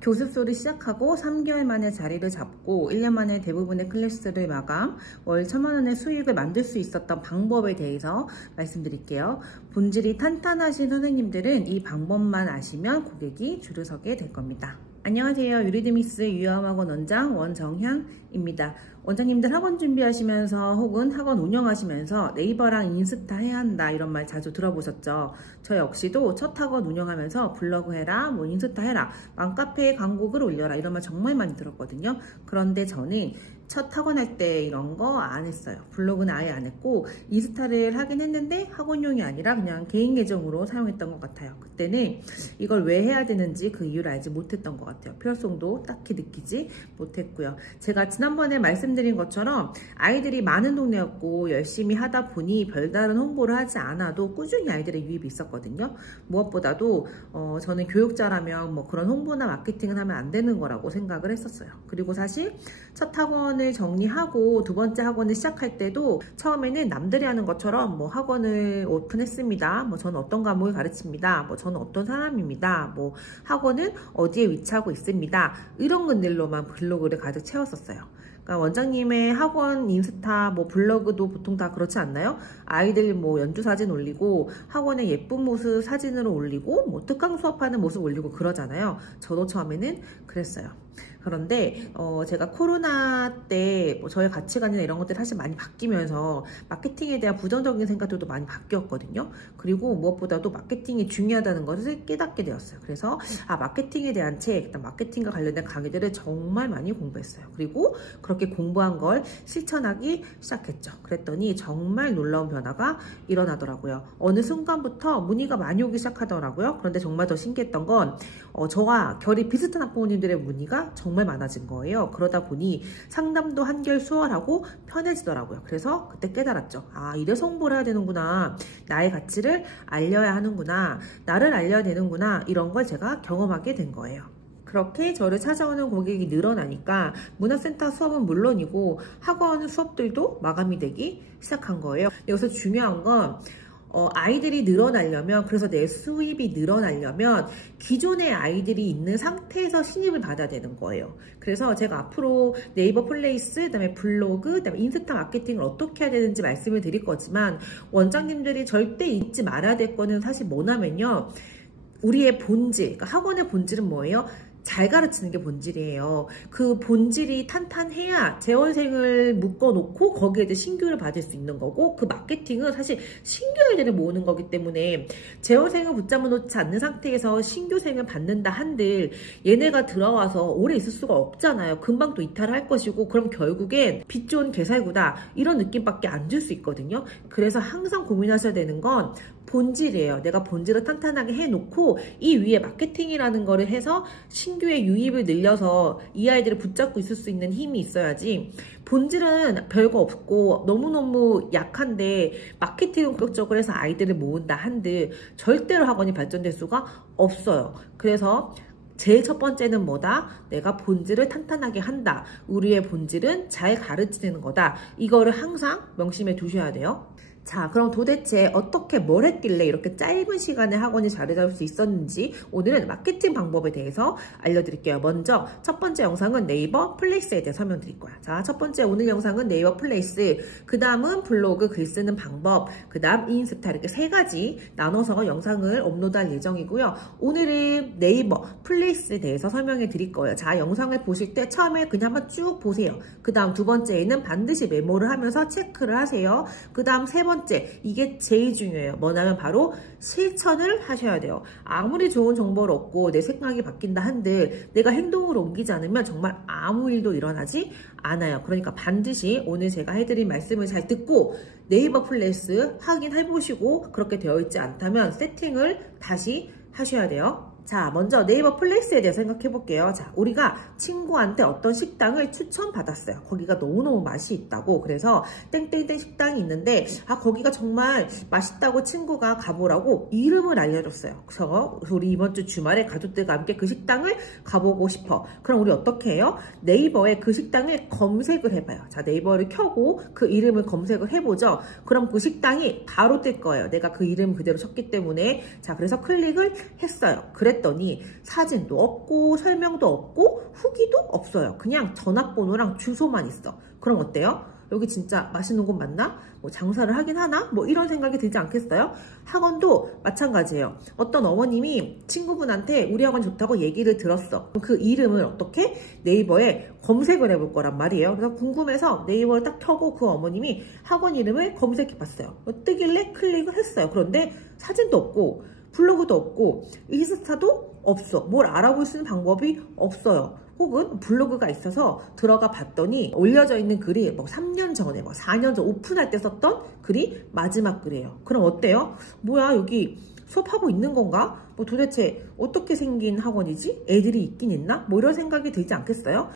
교습소를 시작하고 3개월 만에 자리를 잡고 1년 만에 대부분의 클래스를 마감, 월 1,000만 원의 수익을 만들 수 있었던 방법에 대해서 말씀드릴게요. 본질이 탄탄하신 선생님들은 이 방법만 아시면 고객이 줄을 서게 될 겁니다. 안녕하세요. 유리드미스 유아학원 원장 원정향입니다. 원장님들 학원 준비하시면서 혹은 학원 운영하시면서 네이버랑 인스타 해야 한다 이런 말 자주 들어보셨죠? 저 역시도 첫 학원 운영하면서 블로그 해라, 뭐 인스타 해라, 맘카페에 광고글 올려라 이런 말 정말 많이 들었거든요. 그런데 저는 첫 학원 할 때 이런 거 안 했어요. 블로그는 아예 안 했고 인스타를 하긴 했는데 학원용이 아니라 그냥 개인 계정으로 사용했던 것 같아요. 그때는 이걸 왜 해야 되는지 그 이유를 알지 못했던 것 같아요. 필요성도 딱히 느끼지 못했고요. 제가 지난번에 말씀드린 것처럼 아이들이 많은 동네였고 열심히 하다 보니 별다른 홍보를 하지 않아도 꾸준히 아이들의 유입이 있었거든요. 무엇보다도 저는 교육자라면 뭐 그런 홍보나 마케팅을 하면 안 되는 거라고 생각을 했었어요. 그리고 사실 첫 학원을 정리하고 두 번째 학원을 시작할 때도 처음에는 남들이 하는 것처럼 뭐 학원을 오픈했습니다. 뭐 저는 어떤 과목을 가르칩니다. 뭐 저는 어떤 사람입니다. 뭐 학원은 어디에 위치하고 있습니다. 이런 것들로만 블로그를 가득 채웠었어요. 그러니까 원장님의 학원 인스타 뭐 블로그도 보통 다 그렇지 않나요? 아이들 뭐 연주 사진 올리고 학원의 예쁜 모습 사진으로 올리고 뭐 특강 수업하는 모습 올리고 그러잖아요. 저도 처음에는 그랬어요. 그런데 제가 코로나 때 뭐 저의 가치관이나 이런 것들이 사실 많이 바뀌면서 마케팅에 대한 부정적인 생각들도 많이 바뀌었거든요. 그리고 무엇보다도 마케팅이 중요하다는 것을 깨닫게 되었어요. 그래서 마케팅에 대한 책, 마케팅과 관련된 강의들을 정말 많이 공부했어요. 그리고 그렇게 공부한 걸 실천하기 시작했죠. 그랬더니 정말 놀라운 변화가 일어나더라고요. 어느 순간부터 문의가 많이 오기 시작하더라고요. 그런데 정말 더 신기했던 건 저와 결이 비슷한 학부모님들의 문의가 정말 많아진 거예요. 그러다 보니 상담도 한결 수월하고 편해지더라고요. 그래서 그때 깨달았죠. 이래서 홍보를 해야 되는구나. 나의 가치를 알려야 하는구나. 나를 알려야 되는구나. 이런 걸 제가 경험하게 된 거예요. 그렇게 저를 찾아오는 고객이 늘어나니까 문화센터 수업은 물론이고 학원 수업들도 마감이 되기 시작한 거예요. 여기서 중요한 건 아이들이 늘어나려면, 그래서 내 수입이 늘어나려면 기존의 아이들이 있는 상태에서 신입을 받아야 되는 거예요. 그래서 제가 앞으로 네이버 플레이스, 그다음에 블로그, 그다음에 인스타 마케팅을 어떻게 해야 되는지 말씀을 드릴 거지만 원장님들이 절대 잊지 말아야 될 거는 사실 뭐냐면요. 우리의 본질, 그러니까 학원의 본질은 뭐예요? 잘 가르치는 게 본질이에요. 그 본질이 탄탄해야 재원생을 묶어놓고 거기에 이제 신규를 받을 수 있는 거고, 그 마케팅은 사실 신규 아이들을 모으는 거기 때문에 재원생을 붙잡아 놓지 않는 상태에서 신규생을 받는다 한들 얘네가 들어와서 오래 있을 수가 없잖아요. 금방 또 이탈할 것이고, 그럼 결국엔 빚 좋은 개살구다 이런 느낌밖에 안 줄 수 있거든요. 그래서 항상 고민하셔야 되는 건 본질이에요. 내가 본질을 탄탄하게 해놓고 이 위에 마케팅이라는 거를 해서 신규의 유입을 늘려서 이 아이들을 붙잡고 있을 수 있는 힘이 있어야지, 본질은 별거 없고 너무너무 약한데 마케팅을 공격적으로 해서 아이들을 모은다 한들 절대로 학원이 발전될 수가 없어요. 그래서 제일 첫 번째는 뭐다? 내가 본질을 탄탄하게 한다. 우리의 본질은 잘 가르치는 거다. 이거를 항상 명심해 두셔야 돼요. 자, 그럼 도대체 어떻게 뭘 했길래 이렇게 짧은 시간에 학원이 자리 잡을 수 있었는지 오늘은 마케팅 방법에 대해서 알려드릴게요. 먼저 첫 번째 영상은 네이버 플레이스에 대해 설명드릴 거야. 자, 첫 번째 오늘 영상은 네이버 플레이스, 그 다음은 블로그 글 쓰는 방법, 그 다음 인스타, 이렇게 세 가지 나눠서 영상을 업로드할 예정이고요. 오늘은 네이버 플레이스에 대해서 설명해 드릴 거예요. 자, 영상을 보실 때 처음에 그냥 한번 쭉 보세요. 그 다음 두 번째에는 반드시 메모를 하면서 체크를 하세요. 그 다음 세 번째, 이게 제일 중요해요. 뭐냐면 바로 실천을 하셔야 돼요. 아무리 좋은 정보를 얻고 내 생각이 바뀐다 한들 내가 행동으로 옮기지 않으면 정말 아무 일도 일어나지 않아요. 그러니까 반드시 오늘 제가 해드린 말씀을 잘 듣고 네이버 플레이스 확인해 보시고, 그렇게 되어 있지 않다면 세팅을 다시 하셔야 돼요. 자, 먼저 네이버 플레이스에 대해서 생각해 볼게요. 자, 우리가 친구한테 어떤 식당을 추천받았어요. 거기가 너무너무 맛이 있다고. 그래서 땡땡땡 식당이 있는데 거기가 정말 맛있다고 친구가 가보라고 이름을 알려줬어요. 그래서 우리 이번 주 주말에 가족들과 함께 그 식당을 가보고 싶어. 그럼 우리 어떻게 해요? 네이버에 그 식당을 검색을 해봐요. 자, 네이버를 켜고 그 이름을 검색을 해보죠. 그럼 그 식당이 바로 뜰 거예요. 내가 그 이름 그대로 쳤기 때문에. 자, 그래서 클릭을 했어요. 그랬더니 그랬더니 사진도 없고 설명도 없고 후기도 없어요. 그냥 전화번호랑 주소만 있어. 그럼 어때요? 여기 진짜 맛있는 곳 맞나? 뭐 장사를 하긴 하나? 뭐 이런 생각이 들지 않겠어요? 학원도 마찬가지예요. 어떤 어머님이 친구분한테 우리 학원 좋다고 얘기를 들었어. 그 이름을 어떻게? 네이버에 검색을 해볼 거란 말이에요. 그래서 궁금해서 네이버를 딱 켜고 그 어머님이 학원 이름을 검색해 봤어요. 뜨길래 클릭을 했어요. 그런데 사진도 없고 블로그도 없고 인스타도 없어. 뭘 알아볼 수 있는 방법이 없어요. 혹은 블로그가 있어서 들어가 봤더니 올려져 있는 글이 뭐 3년 전에 뭐 4년 전 오픈할 때 썼던 글이 마지막 글이에요. 그럼 어때요? 뭐야, 여기 수업하고 있는 건가? 뭐 도대체 어떻게 생긴 학원이지? 애들이 있긴 있나? 뭐 이런 생각이 들지 않겠어요?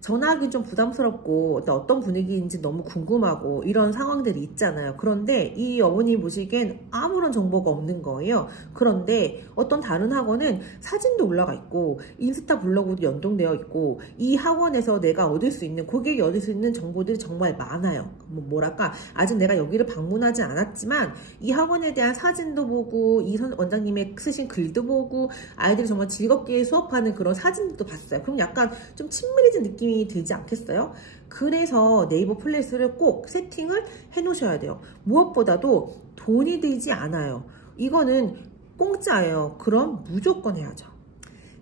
전화하기 좀 부담스럽고 어떤 분위기인지 너무 궁금하고 이런 상황들이 있잖아요. 그런데 이 어머님 보시기엔 아무런 정보가 없는 거예요. 그런데 어떤 다른 학원은 사진도 올라가 있고 인스타 블로그도 연동되어 있고 이 학원에서 내가 얻을 수 있는, 고객이 얻을 수 있는 정보들이 정말 많아요. 뭐랄까, 아직 내가 여기를 방문하지 않았지만 이 학원에 대한 사진도 보고 이 원장님의 쓰신 글도 보고 아이들이 정말 즐겁게 수업하는 그런 사진도 봤어요. 그럼 약간 좀 친밀해진 느낌이 들지 않겠어요? 그래서 네이버 플레이스를 꼭 세팅을 해 놓으셔야 돼요. 무엇보다도 돈이 들지 않아요. 이거는 공짜예요. 그럼 무조건 해야죠.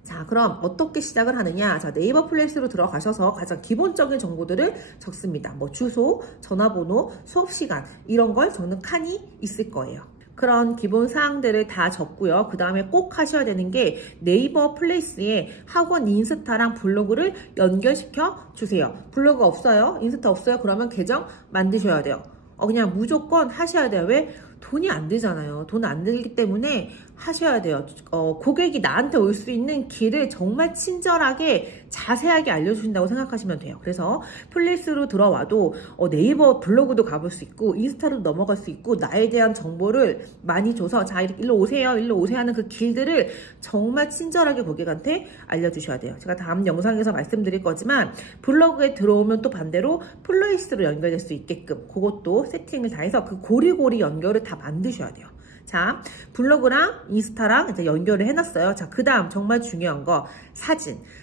자, 그럼 어떻게 시작을 하느냐? 자, 네이버 플레이스로 들어가셔서 가장 기본적인 정보들을 적습니다. 뭐 주소, 전화번호, 수업시간 이런 걸 적는 칸이 있을 거예요. 그런 기본 사항들을 다 적고요. 그 다음에 꼭 하셔야 되는 게 네이버 플레이스에 학원 인스타랑 블로그를 연결시켜 주세요. 블로그 없어요? 인스타 없어요? 그러면 계정 만드셔야 돼요. 그냥 무조건 하셔야 돼요. 왜? 돈이 안 들잖아요. 돈 안 들기 때문에 하셔야 돼요. 고객이 나한테 올 수 있는 길을 정말 친절하게 자세하게 알려주신다고 생각하시면 돼요. 그래서 플레이스로 들어와도 네이버 블로그도 가볼 수 있고 인스타로 넘어갈 수 있고 나에 대한 정보를 많이 줘서 자, 일로 오세요, 일로 오세요 하는 그 길들을 정말 친절하게 고객한테 알려주셔야 돼요. 제가 다음 영상에서 말씀드릴 거지만 블로그에 들어오면 또 반대로 플레이스로 연결될 수 있게끔 그것도 세팅을 다 해서 그 고리고리 연결을 다 만드셔야 돼요. 자, 블로그랑 인스타랑 이제 연결을 해놨어요. 자, 그 다음 정말 중요한 거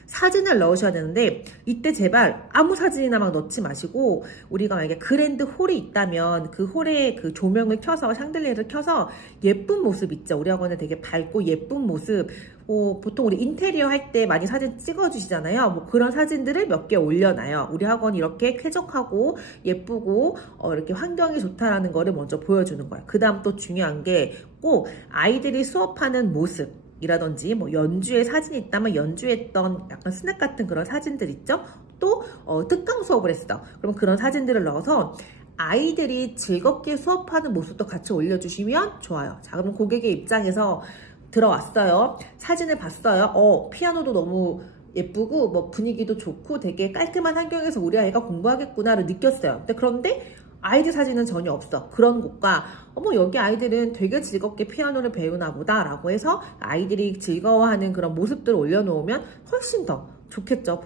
사진을 넣으셔야 되는데 이때 제발 아무 사진이나 막 넣지 마시고 우리가 만약에 그랜드 홀이 있다면 그 홀에 그 조명을 켜서 샹들리에를 켜서 예쁜 모습 있죠. 우리 학원에 되게 밝고 예쁜 모습 보통 우리 인테리어 할 때 많이 사진 찍어주시잖아요. 뭐 그런 사진들을 몇 개 올려놔요. 우리 학원이 이렇게 쾌적하고 예쁘고 이렇게 환경이 좋다라는 거를 먼저 보여주는 거예요. 그 다음 또 중요한 게 꼭 아이들이 수업하는 모습 이라든지 뭐 연주회 사진이 있다면 연주했던 약간 스냅 같은 그런 사진들 있죠? 또 특강 수업을 했어. 그럼 그런 사진들을 넣어서 아이들이 즐겁게 수업하는 모습도 같이 올려주시면 좋아요. 자, 그럼 고객의 입장에서 들어왔어요. 사진을 봤어요. 피아노도 너무 예쁘고 뭐 분위기도 좋고 되게 깔끔한 환경에서 우리 아이가 공부하겠구나를 느꼈어요. 그런데 아이들 사진은 전혀 없어. 그런 곳과 여기 아이들은 되게 즐겁게 피아노를 배우나 보다 라고 해서 아이들이 즐거워하는 그런 모습들을 올려놓으면 훨씬 더 좋겠죠.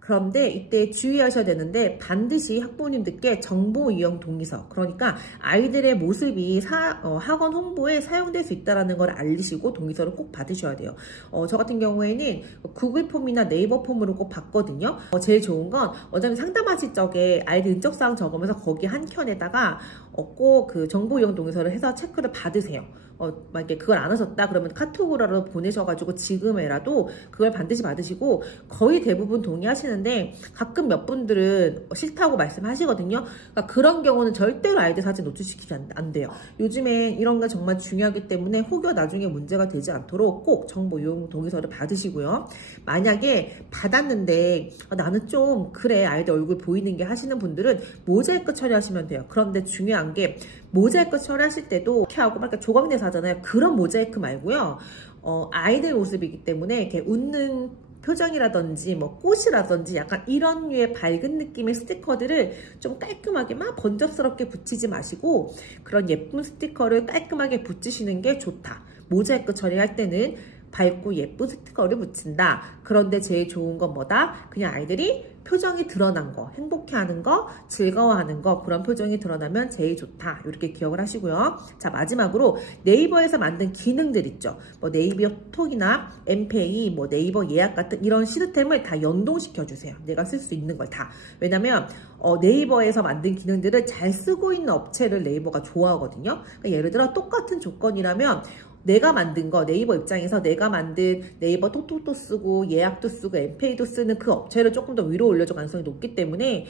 그런데 이때 주의하셔야 되는데 반드시 학부모님들께 정보 이용 동의서, 그러니까 아이들의 모습이 학원 홍보에 사용될 수 있다는 걸 알리시고 동의서를 꼭 받으셔야 돼요. 저 같은 경우에는 구글 폼이나 네이버 폼으로 꼭 받거든요. 제일 좋은 건 원장님 상담하실 적에 아이들 인적사항 적으면서 거기 한 켠에다가 꼭 그 정보 이용 동의서를 해서 체크를 받으세요. 만약에 그걸 안 하셨다 그러면 카톡으로 보내셔가지고 지금에라도 그걸 반드시 받으시고, 거의 대부분 동의하시는데 가끔 몇 분들은 싫다고 말씀하시거든요. 그러니까 그런 경우는 절대로 아이들 사진 노출시키면 안 돼요. 요즘엔 이런 게 정말 중요하기 때문에 혹여 나중에 문제가 되지 않도록 꼭 정보 이용 동의서를 받으시고요. 만약에 받았는데 나는 좀 그래 아이들 얼굴 보이는 게 하시는 분들은 모자이크 처리하시면 돼요. 그런데 중요한 게 모자이크 처리하실 때도 이렇게 하고 막 이렇게 조각내서 하잖아요. 그런 모자이크 말고요. 아이들 모습이기 때문에 이렇게 웃는 표정이라든지 뭐 꽃이라든지 약간 이런 류의 밝은 느낌의 스티커들을 좀 깔끔하게 막 번잡스럽게 붙이지 마시고 그런 예쁜 스티커를 깔끔하게 붙이시는 게 좋다. 모자이크 처리할 때는 밝고 예쁜 스티커를 붙인다. 그런데 제일 좋은 건 뭐다? 그냥 아이들이 표정이 드러난 거, 행복해하는 거, 즐거워하는 거, 그런 표정이 드러나면 제일 좋다. 이렇게 기억을 하시고요. 자, 마지막으로 네이버에서 만든 기능들 있죠. 뭐 네이버 톡이나 엠페이, 뭐 네이버 예약 같은 이런 시스템을 다 연동시켜 주세요. 내가 쓸 수 있는 걸 다. 왜냐면 네이버에서 만든 기능들을 잘 쓰고 있는 업체를 네이버가 좋아하거든요. 그러니까 예를 들어 똑같은 조건이라면 내가 만든 거, 네이버 입장에서 내가 만든 네이버 톡톡도 쓰고 예약도 쓰고 엠페이도 쓰는 그 업체를 조금 더 위로 올려줄 가능성이 높기 때문에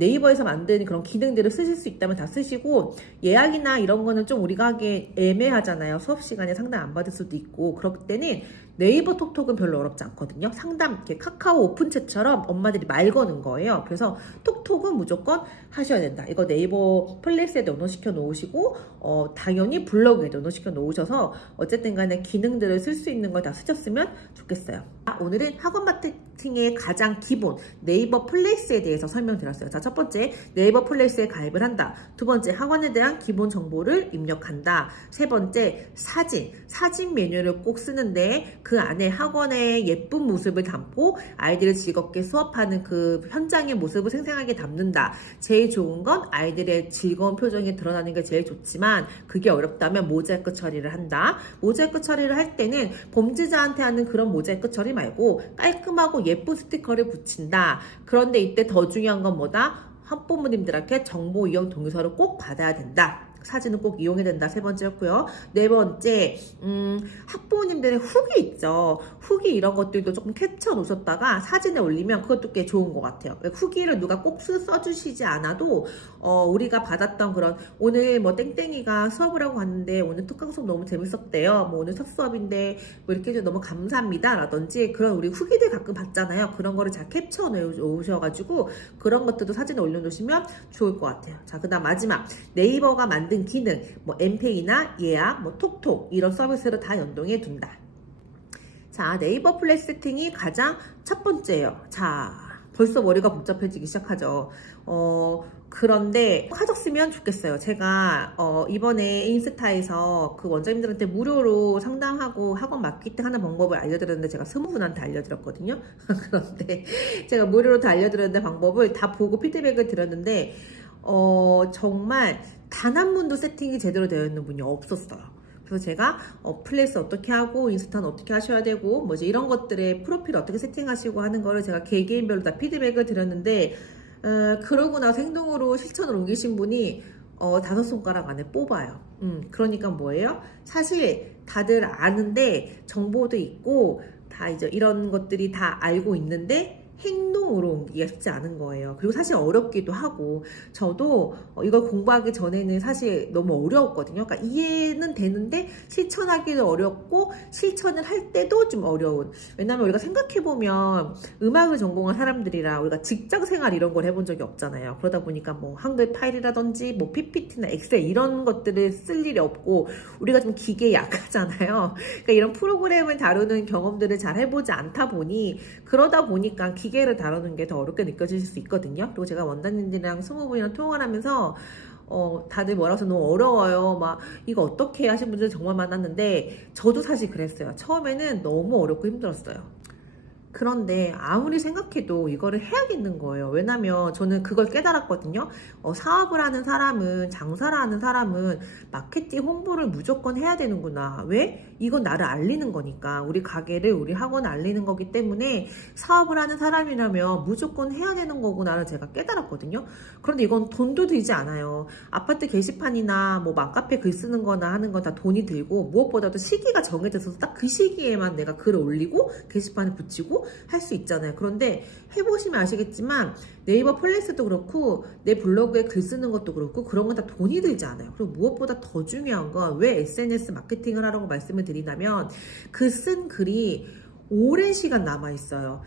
네이버에서 만든 그런 기능들을 쓰실 수 있다면 다 쓰시고, 예약이나 이런 거는 좀 우리가 하기에 애매하잖아요. 수업 시간에 상담 안 받을 수도 있고. 그럴 때는 네이버 톡톡은 별로 어렵지 않거든요. 상담, 이렇게 카카오 오픈챗처럼 엄마들이 말 거는 거예요. 그래서 톡톡은 무조건 하셔야 된다. 이거 네이버 플렉스에 넣어시켜 놓으시고, 당연히 블로그에 넣어시켜 놓으셔서 어쨌든 간에 기능들을 쓸 수 있는 걸 다 쓰셨으면 좋겠어요. 오늘은 학원 마케팅의 가장 기본 네이버 플렉스에 대해서 설명드렸어요. 자, 첫 번째, 네이버 플렉스에 가입을 한다. 두 번째, 학원에 대한 기본 정보를 입력한다. 세 번째, 사진 메뉴를 꼭 쓰는데 그 안에 학원의 예쁜 모습을 담고 아이들을 즐겁게 수업하는 그 현장의 모습을 생생하게 담는다. 제일 좋은 건 아이들의 즐거운 표정이 드러나는 게 제일 좋지만 그게 어렵다면 모자이크 처리를 한다. 모자이크 처리를 할 때는 범죄자한테 하는 그런 모자이크 처리 말고 깔끔하고 예쁜 스티커를 붙인다. 그런데 이때 더 중요한 건 뭐다? 학부모님들한테 정보 이용 동의서를 꼭 받아야 된다. 사진은 꼭 이용해야 된다. 세 번째였고요. 네 번째, 학부모님들의 후기 있죠. 후기 이런 것들도 조금 캡처 놓으셨다가 사진에 올리면 그것도 꽤 좋은 것 같아요. 후기를 누가 꼭 써주시지 않아도 우리가 받았던 그런, 오늘 뭐 땡땡이가 수업을 하고 갔는데 오늘 특강 수업 너무 재밌었대요. 뭐 오늘 첫 수업인데 뭐 이렇게 해서 너무 감사합니다. 라든지 그런 우리 후기들 가끔 받잖아요. 그런 거를 잘 캡처 놓으셔가지고 그런 것들도 사진에 올려놓으시면 좋을 것 같아요. 자, 그 다음 마지막, 네이버가 만든 기능, 뭐 엠페이나 예약, 뭐 톡톡 이런 서비스를 다 연동해 둔다. 자, 네이버 플렉스 세팅이 가장 첫 번째예요. 자, 벌써 머리가 복잡해지기 시작하죠. 그런데 하셨으면 좋겠어요. 제가 이번에 인스타에서 그 원장님들한테 무료로 상담하고 학원 마케팅 하는 방법을 알려드렸는데 제가 20분한테 알려드렸거든요. 그런데 제가 무료로 다 알려드렸는데 방법을 다 보고 피드백을 드렸는데 정말 단 한 분도 세팅이 제대로 되어 있는 분이 없었어요. 그래서 제가 플렉스 어떻게 하고 인스타는 어떻게 하셔야 되고 뭐지 이런 것들의 프로필 어떻게 세팅하시고 하는 거를 제가 개개인별로 다 피드백을 드렸는데 그러고 나서 행동으로 실천을 옮기신 분이 5손가락 안에 뽑아요. 그러니까 뭐예요? 사실 다들 아는데 정보도 있고 다 이제 이런 것들이 다 알고 있는데 행동으로 옮기기가 쉽지 않은 거예요. 그리고 사실 어렵기도 하고 저도 이걸 공부하기 전에는 사실 너무 어려웠거든요. 그러니까 이해는 되는데 실천하기도 어렵고 실천을 할 때도 좀 어려운. 왜냐면 우리가 생각해보면 음악을 전공한 사람들이라 우리가 직장생활 이런 걸 해본 적이 없잖아요. 그러다 보니까 뭐 한글 파일이라든지 뭐 PPT나 엑셀 이런 것들을 쓸 일이 없고 우리가 좀 기계에 약하잖아요. 그러니까 이런 프로그램을 다루는 경험들을 잘 해보지 않다 보니 그러다 보니까 기계를 다루는 게 더 어렵게 느껴질 수 있거든요. 그리고 제가 원장님들이랑 20분이랑 통화를 하면서 다들 뭐라고 해서 너무 어려워요. 막 이거 어떻게 하신 분들 정말 많았는데 저도 사실 그랬어요. 처음에는 너무 어렵고 힘들었어요. 그런데 아무리 생각해도 이거를 해야겠는 거예요. 왜냐면 저는 그걸 깨달았거든요. 사업을 하는 사람은, 장사를 하는 사람은 마케팅 홍보를 무조건 해야 되는구나. 왜? 이건 나를 알리는 거니까. 우리 가게를, 우리 학원을 알리는 거기 때문에 사업을 하는 사람이라면 무조건 해야 되는 거구나를 제가 깨달았거든요. 그런데 이건 돈도 들지 않아요. 아파트 게시판이나 뭐 맘카페 글 쓰는 거나 하는 건 다 돈이 들고 무엇보다도 시기가 정해져서 딱 그 시기에만 내가 글을 올리고 게시판에 붙이고 할 수 있잖아요. 그런데 해보시면 아시겠지만 네이버 플렉스도 그렇고 내 블로그에 글 쓰는 것도 그렇고 그런 건 다 돈이 들지 않아요. 그리고 무엇보다 더 중요한 건 왜 SNS 마케팅을 하라고 말씀을 드리냐면 그 쓴 글이 오랜 시간 남아있어요.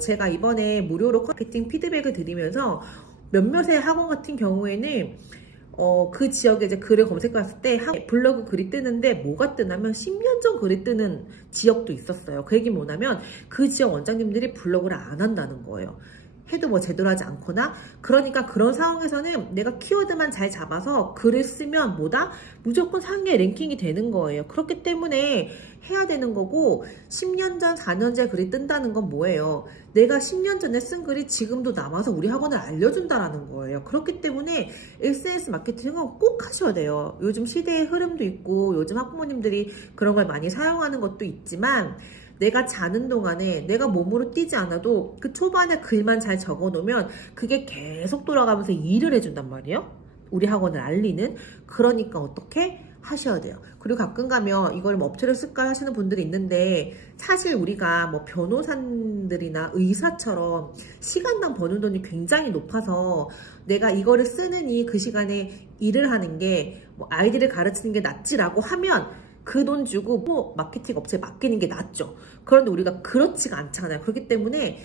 제가 이번에 무료로 마케팅 피드백을 드리면서 몇몇의 학원 같은 경우에는 그 지역에 이제 글을 검색했을 때 블로그 글이 뜨는데 뭐가 뜨냐면 10년 전 글이 뜨는 지역도 있었어요. 그 얘기 뭐냐면 그 지역 원장님들이 블로그를 안 한다는 거예요. 해도 뭐 제대로 하지 않거나, 그러니까 그런 상황에서는 내가 키워드만 잘 잡아서 글을 쓰면 뭐다? 무조건 상위에 랭킹이 되는 거예요. 그렇기 때문에 해야 되는 거고, 10년 전, 4년째 글이 뜬다는 건 뭐예요? 내가 10년 전에 쓴 글이 지금도 남아서 우리 학원을 알려준다라는 거예요. 그렇기 때문에 SNS 마케팅은 꼭 하셔야 돼요. 요즘 시대의 흐름도 있고 요즘 학부모님들이 그런 걸 많이 사용하는 것도 있지만, 내가 자는 동안에 내가 몸으로 뛰지 않아도 그 초반에 글만 잘 적어 놓으면 그게 계속 돌아가면서 일을 해준단 말이에요. 우리 학원을 알리는. 그러니까 어떻게 하셔야 돼요. 그리고 가끔 가면 이걸 뭐 업체를 쓸까 하시는 분들이 있는데, 사실 우리가 뭐 변호사들이나 의사처럼 시간당 버는 돈이 굉장히 높아서 내가 이거를 쓰느니 그 시간에 일을 하는 게 뭐 아이들을 가르치는 게 낫지라고 하면 그 돈 주고 뭐 마케팅 업체에 맡기는 게 낫죠. 그런데 우리가 그렇지가 않잖아요. 그렇기 때문에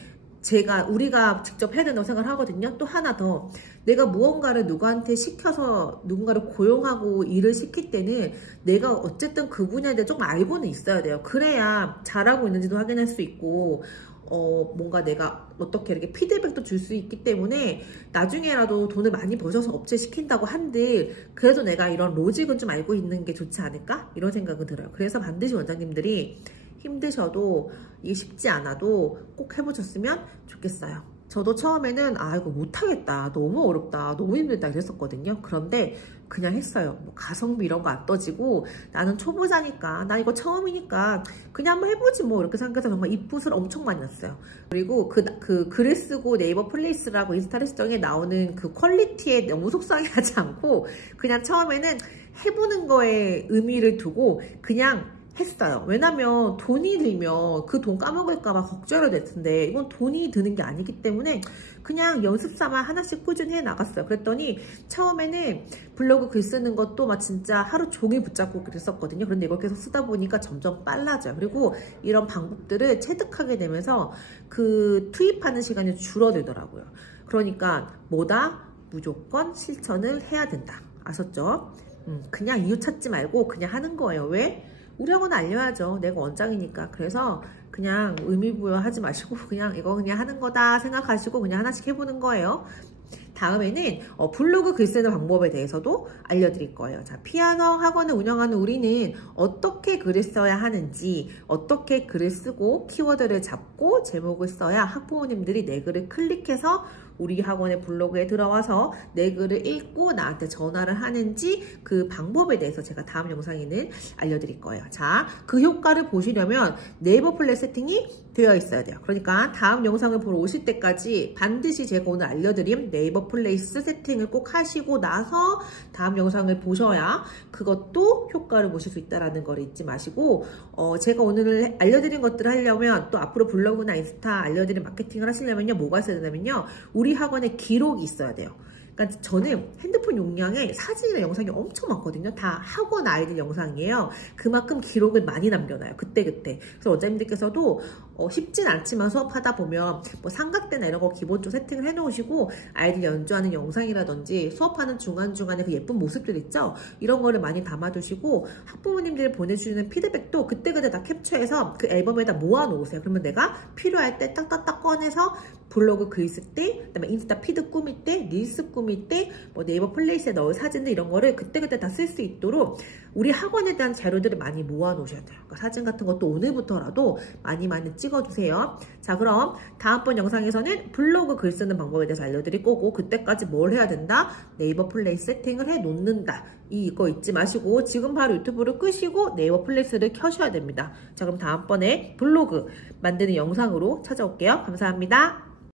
우리가 직접 해야 된다고 생각을 하거든요. 또 하나 더, 내가 무언가를 누구한테 시켜서 누군가를 고용하고 일을 시킬 때는 내가 어쨌든 그 분야에 대해 조금 알고는 있어야 돼요. 그래야 잘하고 있는지도 확인할 수 있고, 뭔가 내가 어떻게 이렇게 피드백도 줄 수 있기 때문에 나중에라도 돈을 많이 버셔서 업체 시킨다고 한들 그래도 내가 이런 로직은 좀 알고 있는 게 좋지 않을까? 이런 생각은 들어요. 그래서 반드시 원장님들이 힘드셔도 이게 쉽지 않아도 꼭 해보셨으면 좋겠어요. 저도 처음에는 이거 못하겠다, 너무 어렵다, 너무 힘들다 이랬었거든요. 그런데 그냥 했어요. 뭐 가성비 이런 거 안 떠지고 나는 초보자니까, 나 이거 처음이니까 그냥 한번 해보지 뭐, 이렇게 생각해서 정말 입붓을 엄청 많이 났어요. 그리고 그 글을 쓰고 네이버 플레이스라고 인스타 리스팅에 나오는 그 퀄리티에 너무 속상해하지 않고 그냥 처음에는 해보는 거에 의미를 두고 그냥 했어요. 왜냐면 돈이 들면 그 돈 까먹을까봐 걱정이 될 텐데 이건 돈이 드는 게 아니기 때문에 그냥 연습 삼아 하나씩 꾸준히 해 나갔어요. 그랬더니 처음에는 블로그 글 쓰는 것도 막 진짜 하루 종일 붙잡고 그랬었거든요. 그런데 이걸 계속 쓰다 보니까 점점 빨라져요. 그리고 이런 방법들을 체득하게 되면서 그 투입하는 시간이 줄어들더라고요. 그러니까 무조건 실천을 해야 된다. 아셨죠? 그냥 이유 찾지 말고 그냥 하는 거예요. 왜? 우리 학원 알려야죠. 내가 원장이니까. 그래서 그냥 의미부여하지 마시고 그냥 이거 그냥 하는 거다 생각하시고 그냥 하나씩 해보는 거예요. 다음에는 블로그 글 쓰는 방법에 대해서도 알려드릴 거예요. 자, 피아노 학원을 운영하는 우리는 어떻게 글을 써야 하는지, 어떻게 글을 쓰고 키워드를 잡고 제목을 써야 학부모님들이 내 글을 클릭해서 우리 학원의 블로그에 들어와서 내 글을 읽고 나한테 전화를 하는지 그 방법에 대해서 제가 다음 영상에는 알려드릴 거예요. 자, 그 효과를 보시려면 네이버 플레이 세팅이 되어 있어야 돼요. 그러니까 다음 영상을 보러 오실 때까지 반드시 제가 오늘 알려드린 네이버 플레이스 세팅을 꼭 하시고 나서 다음 영상을 보셔야 그것도 효과를 보실 수 있다는 걸 잊지 마시고, 제가 오늘 알려드린 것들을 하려면 또 앞으로 블로그나 인스타 알려드린 마케팅을 하시려면요, 뭐가 있어야 되냐면요, 우리 학원에 기록이 있어야 돼요. 그러니까 저는 핸드폰 용량에 사진이나 영상이 엄청 많거든요. 다 학원 아이들 영상이에요. 그만큼 기록을 많이 남겨놔요. 그때그때. 그래서 원장님들께서도 쉽진 않지만 수업하다 보면 뭐 삼각대나 이런 거 기본적으로 세팅을 해놓으시고 아이들 연주하는 영상이라든지 수업하는 중간중간에 그 예쁜 모습들 있죠? 이런 거를 많이 담아두시고 학부모님들이 보내주시는 피드백도 그때그때 다 캡처해서 그 앨범에다 모아놓으세요. 그러면 내가 필요할 때 딱딱딱 꺼내서 블로그 글 쓸 때, 그다음에 인스타 피드 꾸밀 때, 릴스 꾸밀 때, 뭐 네이버 플레이스에 넣을 사진들 이런 거를 그때그때 다 쓸 수 있도록 우리 학원에 대한 자료들을 많이 모아 놓으셔야 돼요. 그러니까 사진 같은 것도 오늘부터라도 많이 찍어주세요. 자, 그럼 다음번 영상에서는 블로그 글 쓰는 방법에 대해서 알려드릴 거고, 그때까지 뭘 해야 된다? 네이버 플레이스 세팅을 해 놓는다. 이거 잊지 마시고 지금 바로 유튜브를 끄시고 네이버 플레이스를 켜셔야 됩니다. 자, 그럼 다음번에 블로그 만드는 영상으로 찾아올게요. 감사합니다.